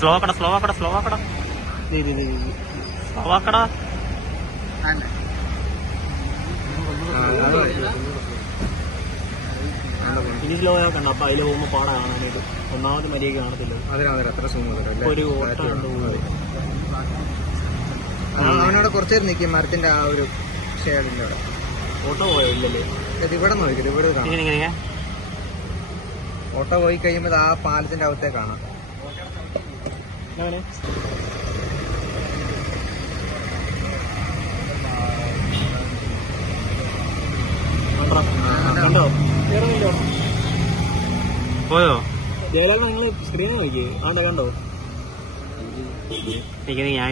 Slow ആക്കടാ slow ആക്കടാ slow ആക്കടാ സ്ലോ ആക്കടാ. ഇനി സ്ലോ ആക്കണ്ട. അപ്പൊ അതിൽ പോകുമ്പോ പാടാ കാണാനായിട്ട്. ഒന്നാമത് മര്യാദ കാണത്തില്ല. ഒരു ഓട്ടം അവനോട് കുറച്ചേരം നിൽക്കും മരത്തിന്റെ ആ ഒരു ഷേഡിന്റെ അവിടെ. ഓട്ടോ പോയോ? ഇല്ലല്ലേ. ഇവിടെ നോക്കിയത് ഇവിടെ കാണാം. ഓട്ടോ പോയി കഴിയുമ്പോൾ ആ പാലത്തിന്റെ അകത്തേ കാണാം. കണ്ടോ? പോയോ? ജയലാൽ നിങ്ങൾ സ്ക്രീനെ നോക്കി. ആണ്ടെ കണ്ടോ? ഞാൻ